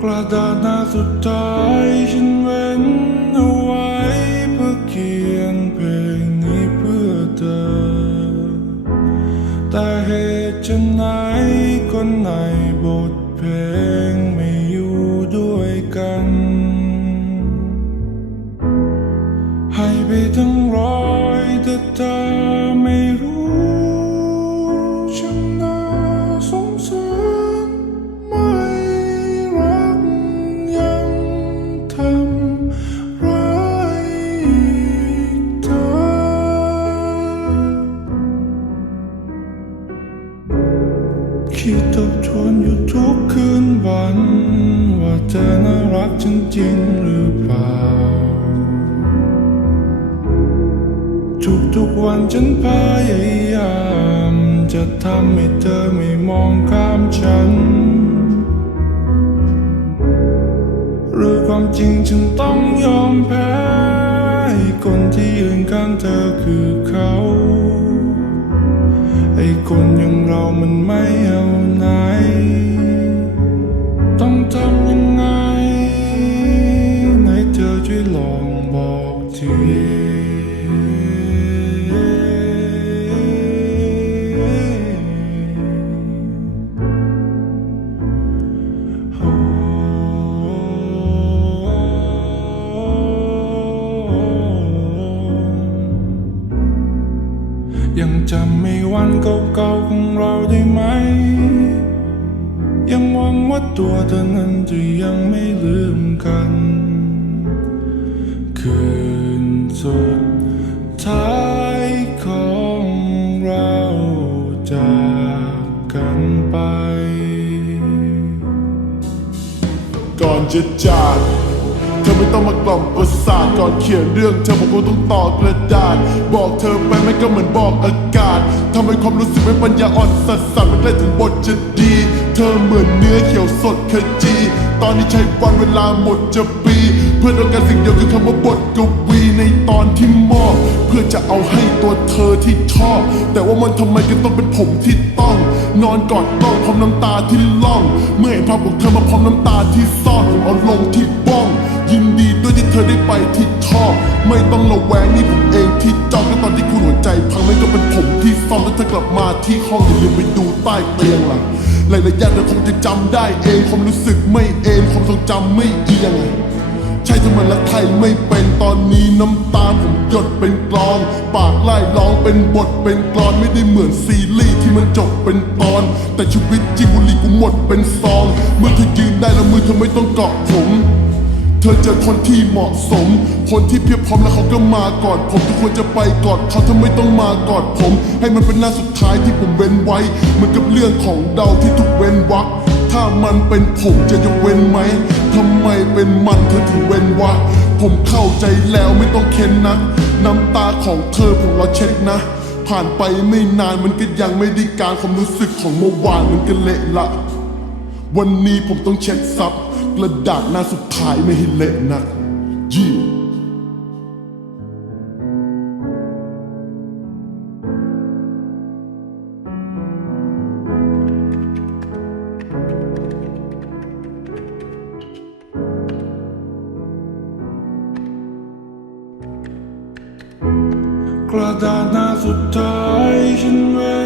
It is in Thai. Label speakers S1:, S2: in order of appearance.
S1: กระดาษหน้าสุดท้ายฉันเว้นเอาไว้เพื่อเกีย อน่ารักจริงหรือเปล่า ทุกๆวันฉันพยายาม จะทำให้เธอไม่มองข้ามฉัน หรือความจริงฉันต้องยอมแพ้ คนที่ยืนข้างเธอคือเขา ไอ้คนอย่างเรามันไม่เอา วันเก่าๆของเราได้ไหม ยังหวังว่าตัวเธอนั้นจะยังไม่ลืมกัน คืนสุดท้ายของเราจากกันไป
S2: ก่อนจะจาก เธอไม่ต้องมากล่อมประสาทก่อนเขียนเรื่องเธอผมคงต้องต่อกระดาษ บอกเธอไปไม่ก็เหมือนบอกอากาศทำให้ความรู้สึกไม่ปัญญาอ่อนสัสสันไม่ใกล้ถึงบทจะดี เธอเหมือนเนื้อเขียวสดขจี ตอนนี้ใช้วันเวลาหมดจะปี เพื่อต้องการสิ่งเดียวคือคำว่าบทกวีในตอนที่มอบ เพื่อจะเอาให้ตัวเธอที่ชอบ แต่ว่ามันทำไมก็ต้องเป็นผมที่ต้อง นอนกอดกล้องพร้อมน้ำตาที่ล่อง เมื่อเห็นภาพของเธอมาพร้อมน้ำตาที่ซ่อนเอาลงที่บ้อง ดีด้วยที่เธอได้ไปที่ชอบ ไม่ต้องระแวงนี่ผมเองที่จองก็ตอนที่คุณหัวใจ พังนั่นก็เป็นผมที่ซ่อมแล้วเธอกลับมาที่ห้องอย่าลืมไปดูใต้เตียงล่ะหลายๆอย่างเธอคงจะจำได้เองความรู้สึกไม่เองความทรงจำไม่เอียงใช่ทำไมละไทยไม่เป็นตอนนี้น้ำตาผมหยดเป็นกลองปากไล่ร้องเป็นบทเป็นกลอนไม่ได้เหมือนซีรีส์ที่มันจบเป็นตอน แต่ชีวิตจริงบุหรี่กูหมดเป็นซองเมื่อเธอยืนได้แล้วมือเธอไม่ต้องเกาะผม เธอเจอคนที่เหมาะสม คนที่เพียบพร้อมแล้วเขาก็มากอดผมทุกคนจะไปกอดเขาถ้าไม่ต้องมากอดผม ให้มันเป็นหน้าสุดท้ายที่ผมเว้นไว้เหมือนกับเรื่องของเดาที่ถูกเว้นวรรคถ้ามันเป็นผมจะยกเว้นไหมทำไมเป็นมันเธอถึงเว้นวะผมเข้าใจแล้วไม่ต้องเค้นนักน้ำตาของเธอผมรอเช็คนะ ผ่านไปไม่นานมันก็ยังไม่ได้การความรู้สึกของเมื่อวานมันก็เละละ วันนี้ผมต้องเช็คซับ กระดาษหน้าสุดท้ายไม่ให้เละนักยี่
S1: กระดาษหน้าสุดท้ายฉันเว้